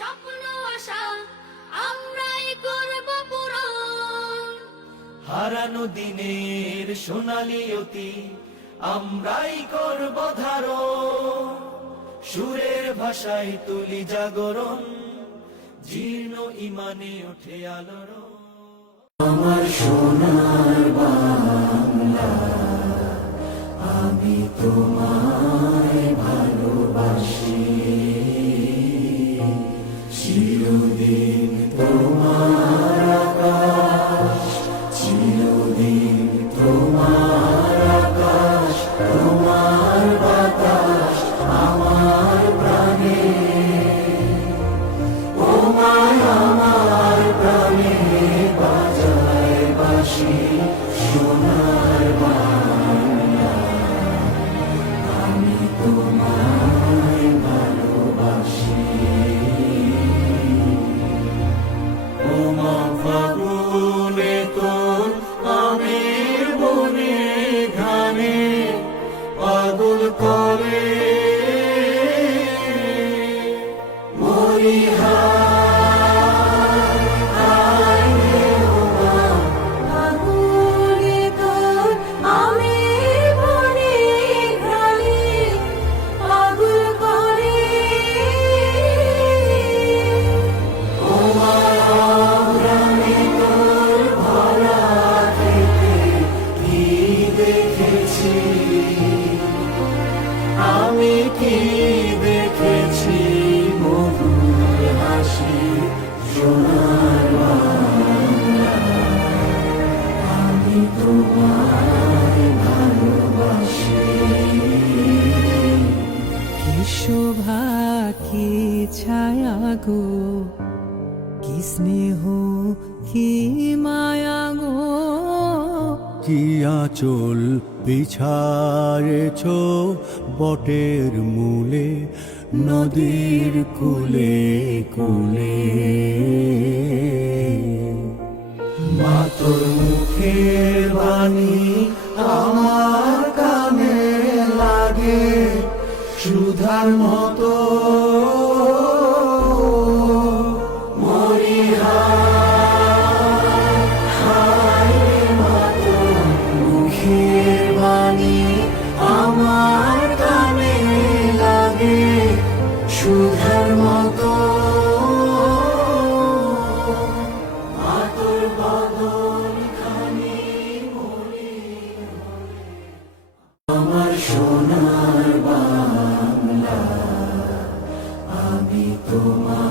স্বপ্ন আশা আমরাই করব পূরণ। হারানো দিনের সোনালি অতি আমরাই করব ধারণ। সুরের ভাষায় তুলি জাগরণ, জীর্ণ ইমানে ওঠে আলোড়ন। আমার সোনার বাংলা, আমি তোমায় ভালোবাসি। চিরদিন তোমার আকাশ, চিরদিন তোমার আকাশ, তোমার বাতাস আমার প্রাণে। ও মায় আমার প্রাণে বাজায় বাঁশি সোনার বাংলা, আমি তোমায় ভালোবাসি। ও মা ফাগুনে তোর আমের বনে ঘানে পাগল করে ফাগুনে তোর আমের বনে ঘ্রাণে পাগল করে। দেখেছি আমি, কি দেখেছি মধুর হাসি সোনার বাংলা, আমি তোমায় ভালোবাসি। কি শোভা কি ছায়া গো, কি স্নেহ কি মায়া গো, কি আঁচল বিছারেছ বটের মূলে, নদীর কূলে কূলে। মা তোর মুখের বাণী আমার কানে লাগে সুধার মতো। মুখের বাণী আমার কানে লাগে সুধার মতো। তোর বদন খানি মনে আমার সোনার বাংলা, আমি তোমার